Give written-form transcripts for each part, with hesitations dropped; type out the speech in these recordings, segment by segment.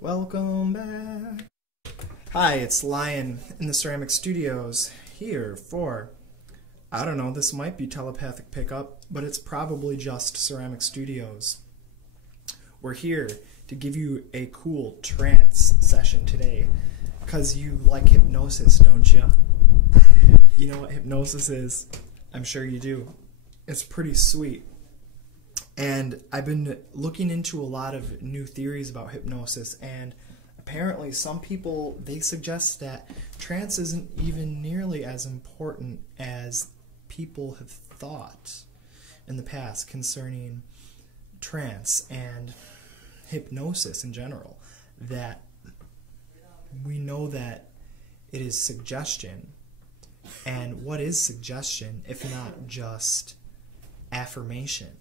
Welcome back. Hi, it's Lion in the Ceramic Studios here for, I don't know, this might be telepathic pickup, but it's probably just Ceramic Studios. We're here to give you a cool trance session today, because you like hypnosis, don't you? You know what hypnosis is? I'm sure you do. It's pretty sweet. And I've been looking into a lot of new theories about hypnosis, and apparently some people, they suggest that trance isn't even nearly as important as people have thought in the past concerning trance and hypnosis in general. That we know that it is suggestion. And what is suggestion if not just affirmation?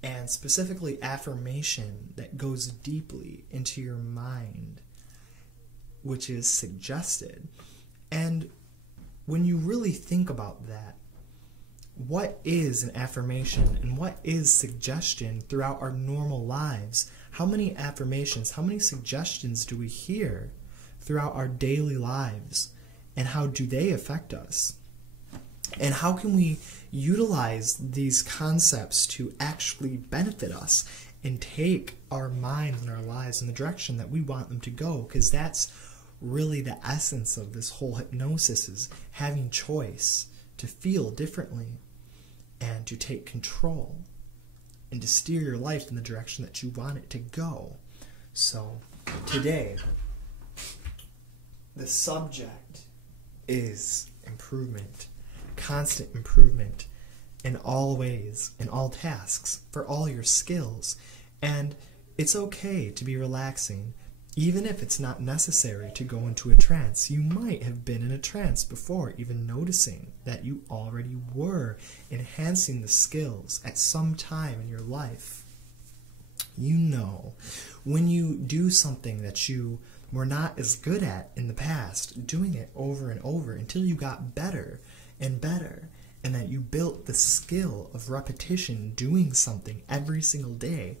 And specifically affirmation that goes deeply into your mind, which is suggested. And when you really think about that, what is an affirmation and what is suggestion throughout our normal lives? How many affirmations, how many suggestions do we hear throughout our daily lives? And how do they affect us? And how can we utilize these concepts to actually benefit us and take our minds and our lives in the direction that we want them to go? Because that's really the essence of this whole hypnosis, is having choice to feel differently and to take control and to steer your life in the direction that you want it to go. So today, the subject is improvement. Constant improvement in all ways, in all tasks, for all your skills. And it's okay to be relaxing, even if it's not necessary to go into a trance. You might have been in a trance before even noticing that you already were enhancing the skills at some time in your life. You know, when you do something that you were not as good at in the past, doing it over and over until you got better and better, and that you built the skill of repetition, doing something every single day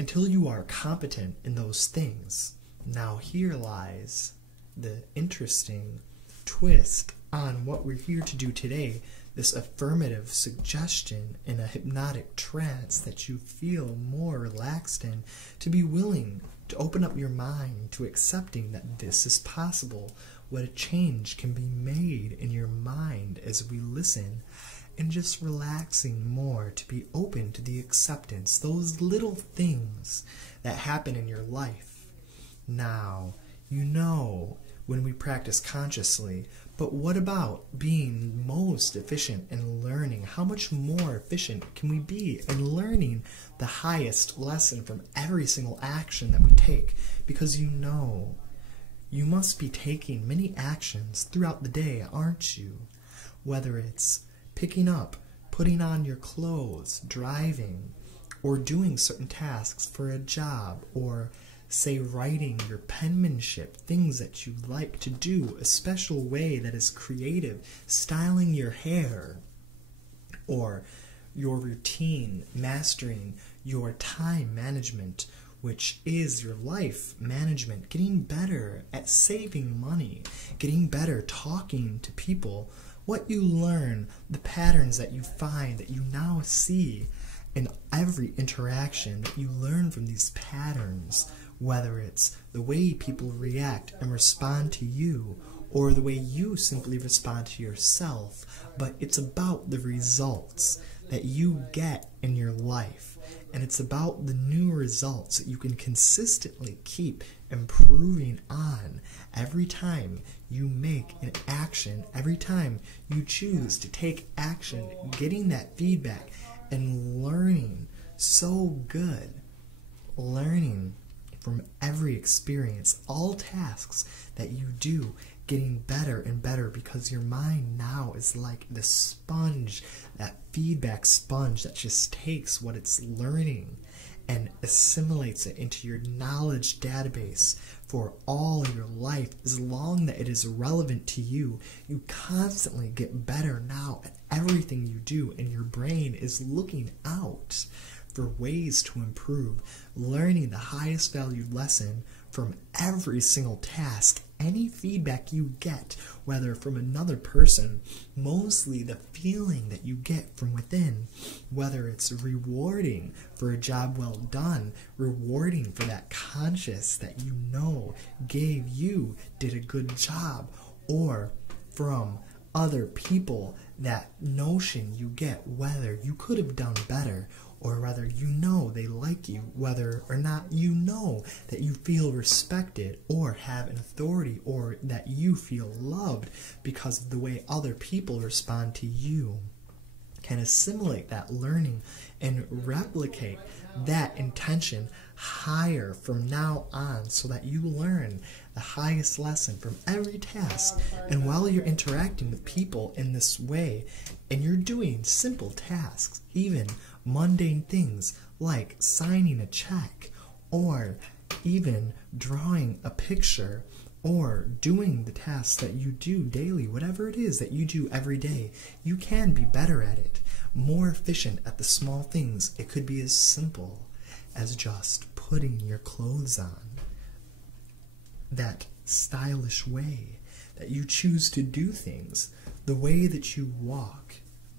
until you are competent in those things. Now here lies the interesting twist on what we're here to do today, this affirmative suggestion in a hypnotic trance that you feel more relaxed in, to be willing to open up your mind to accepting that this is possible. What a change can be made in your mind as we listen, and just relaxing more to be open to the acceptance, those little things that happen in your life. Now, you know when we practice consciously, but what about being most efficient in learning? How much more efficient can we be in learning the highest lesson from every single action that we take? Because you know, you must be taking many actions throughout the day, aren't you? Whether it's picking up, putting on your clothes, driving, or doing certain tasks for a job, or say writing, your penmanship, things that you like to do, a special way that is creative, styling your hair, or your routine, mastering your time management, which is your life management, getting better at saving money, getting better talking to people, what you learn, the patterns that you find, that you now see in every interaction, that you learn from these patterns, whether it's the way people react and respond to you, or the way you simply respond to yourself, but it's about the results that you get in your life. And it's about the new results that you can consistently keep improving on every time you make an action, every time you choose to take action, getting that feedback and learning so good, learning from every experience, all tasks that you do, getting better and better, because your mind now is like the sponge, that feedback sponge that just takes what it's learning and assimilates it into your knowledge database for all your life. As long that it is relevant to you, you constantly get better now at everything you do, and your brain is looking out for ways to improve, learning the highest valued lesson from every single task. Any feedback you get, whether from another person, mostly the feeling that you get from within, whether it's rewarding for a job well done, rewarding for that conscious that you know gave you, did a good job, or from other people, that notion you get whether you could have done better, or whether you know they like you, whether or not you know that you feel respected or have an authority, or that you feel loved because of the way other people respond to you. Can assimilate that learning and replicate that intention higher from now on, so that you learn the highest lesson from every task. And while you're interacting with people in this way, and you're doing simple tasks, even mundane things like signing a check, or even drawing a picture, or doing the tasks that you do daily, whatever it is that you do every day, you can be better at it, more efficient at the small things. It could be as simple as just putting your clothes on, that stylish way that you choose to do things, the way that you walk,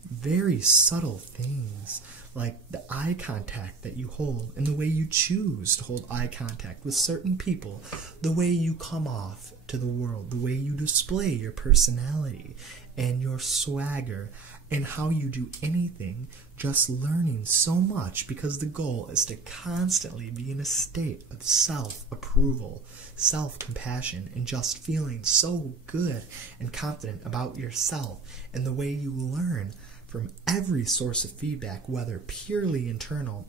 very subtle things like the eye contact that you hold, and the way you choose to hold eye contact with certain people, the way you come off to the world, the way you display your personality and your swagger, and how you do anything, just learning so much, because the goal is to constantly be in a state of self-approval, self-compassion, and just feeling so good and confident about yourself. And the way you learn from every source of feedback, whether purely internal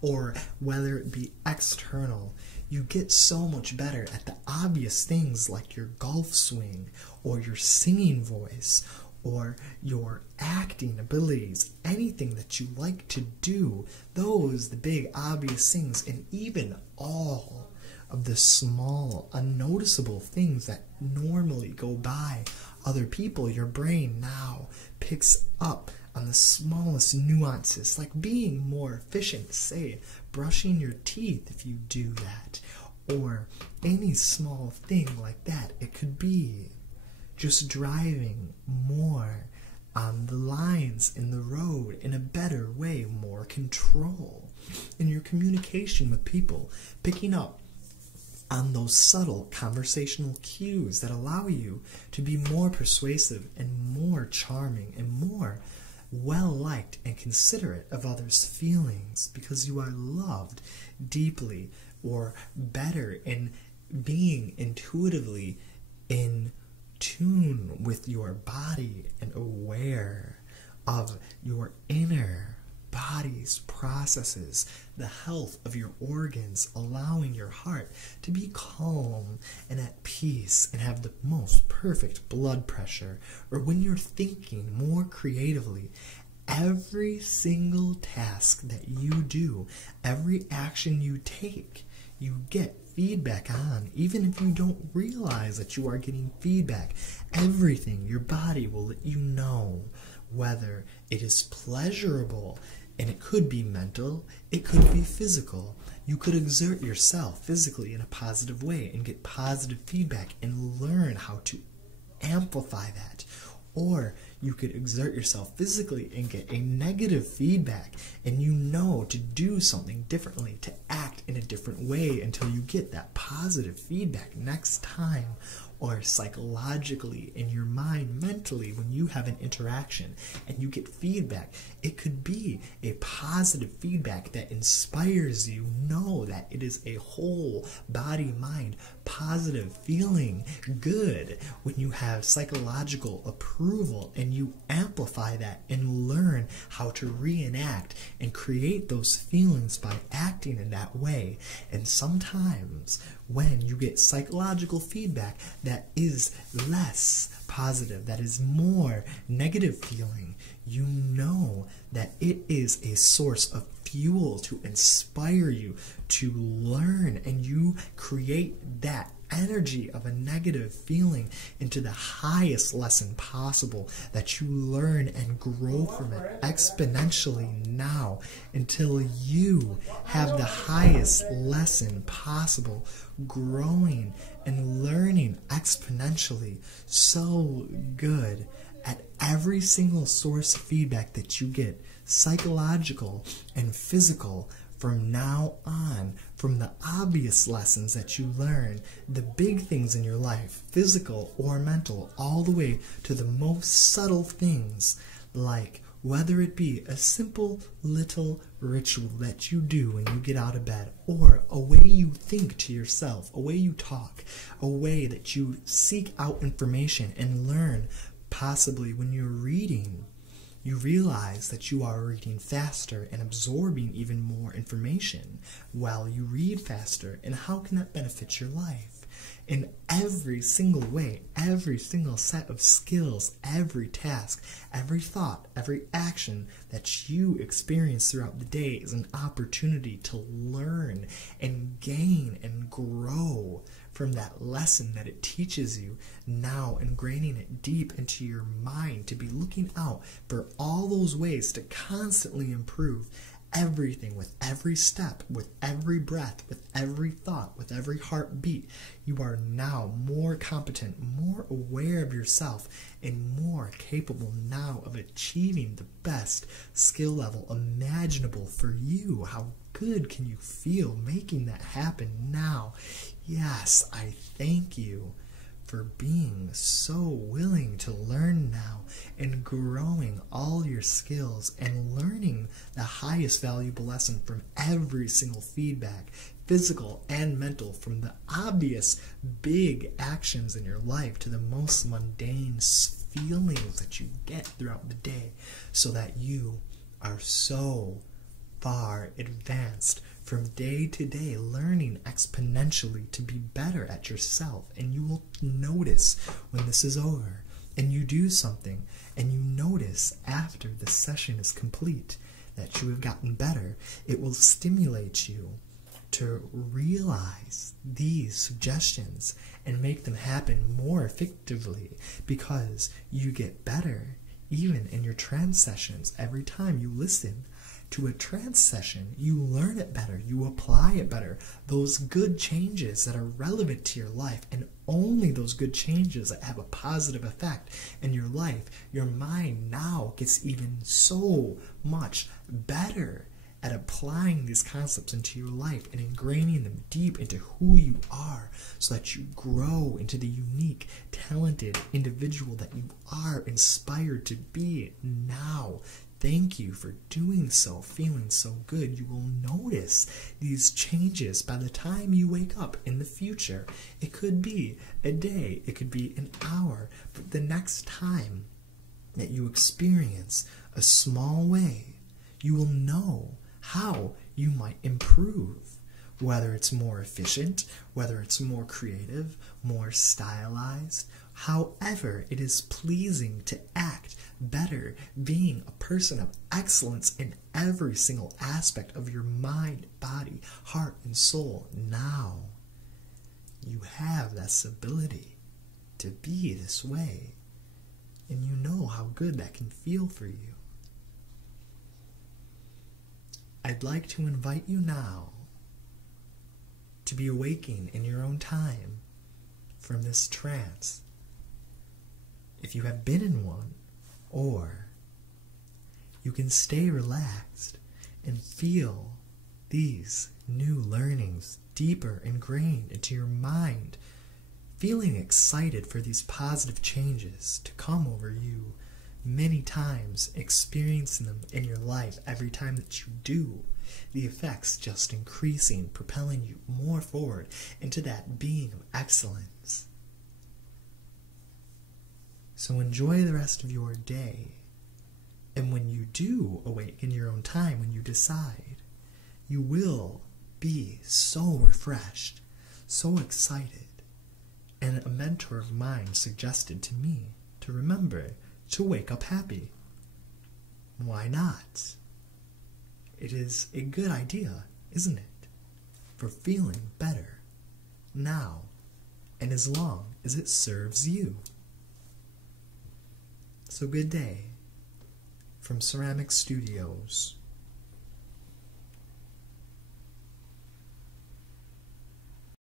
or whether it be external, you get so much better at the obvious things like your golf swing, or your singing voice, or your acting abilities, anything that you like to do, those, the big obvious things, and even all of the small, unnoticeable things that normally go by other people. Your brain now picks up on the smallest nuances, like being more efficient, say, brushing your teeth if you do that, or any small thing like that. It could be just driving more on the lines in the road in a better way, more control in your communication with people, picking up on those subtle conversational cues that allow you to be more persuasive and more charming and more well-liked and considerate of others' feelings, because you are loved deeply, or better in being intuitively in tune with your body and aware of your inner body's processes, the health of your organs, allowing your heart to be calm and at peace and have the most perfect blood pressure, or when you're thinking more creatively. Every single task that you do, every action you take, you get feedback on, even if you don't realize that you are getting feedback. Everything, your body will let you know whether it is pleasurable, and it could be mental, it could be physical. You could exert yourself physically in a positive way and get positive feedback and learn how to amplify that. Or you could exert yourself physically and get a negative feedback, and you know to do something differently, to act in a different way until you get that positive feedback next time. Or psychologically, in your mind, mentally, when you have an interaction and you get feedback, it could be a positive feedback that inspires you. Know that it is a whole body, mind, positive, feeling good when you have psychological approval, and you amplify that and learn how to reenact and create those feelings by acting in that way. And sometimes when you get psychological feedback that is less positive, that is more negative feeling, you know that it is a source of fuel to inspire you to learn, and you create that energy of a negative feeling into the highest lesson possible, that you learn and grow from it exponentially now until you have the highest lesson possible, growing and learning exponentially so good at every single source of feedback that you get, psychological and physical, from now on, from the obvious lessons that you learn, the big things in your life, physical or mental, all the way to the most subtle things, like whether it be a simple little ritual that you do when you get out of bed, or a way you think to yourself, a way you talk, a way that you seek out information and learn. Possibly when you're reading, you realize that you are reading faster and absorbing even more information while you read faster. And how can that benefit your life? In every single way, every single set of skills, every task, every thought, every action that you experience throughout the day is an opportunity to learn and gain and grow from that lesson that it teaches you, now ingraining it deep into your mind to be looking out for all those ways to constantly improve everything, with every step, with every breath, with every thought, with every heartbeat. You are now more competent, more aware of yourself, and more capable now of achieving the best skill level imaginable for you. How good can you feel making that happen now? Yes, I thank you for being so willing to learn now and growing all your skills and learning the highest valuable lesson from every single feedback, physical and mental, from the obvious big actions in your life to the most mundane feelings that you get throughout the day, so that you are so far advanced from day to day, learning exponentially to be better at yourself. And you will notice when this is over and you do something and you notice after the session is complete that you have gotten better, it will stimulate you to realize these suggestions and make them happen more effectively, because you get better even in your trance sessions. Every time you listen to a trance session, you learn it better, you apply it better, those good changes that are relevant to your life, and only those good changes that have a positive effect in your life. Your mind now gets even so much better at applying these concepts into your life and ingraining them deep into who you are, so that you grow into the unique, talented individual that you are inspired to be now. Thank you for doing so, feeling so good. You will notice these changes by the time you wake up in the future. It could be a day, it could be an hour, but the next time that you experience a small way, you will know how you might improve. Whether it's more efficient, whether it's more creative, more stylized, however it is pleasing to act better, being a person of excellence in every single aspect of your mind, body, heart, and soul. Now you have this ability to be this way, and you know how good that can feel for you. I'd like to invite you now to be awaking in your own time from this trance, if you have been in one, or you can stay relaxed and feel these new learnings deeper ingrained into your mind, feeling excited for these positive changes to come over you many times, experiencing them in your life every time that you do, the effects just increasing, propelling you more forward into that being of excellence. So enjoy the rest of your day, and when you do awake in your own time, when you decide, you will be so refreshed, so excited. And a mentor of mine suggested to me to remember to wake up happy. Why not? It is a good idea, isn't it, for feeling better now and as long as it serves you. So good day from Ceramic Studios.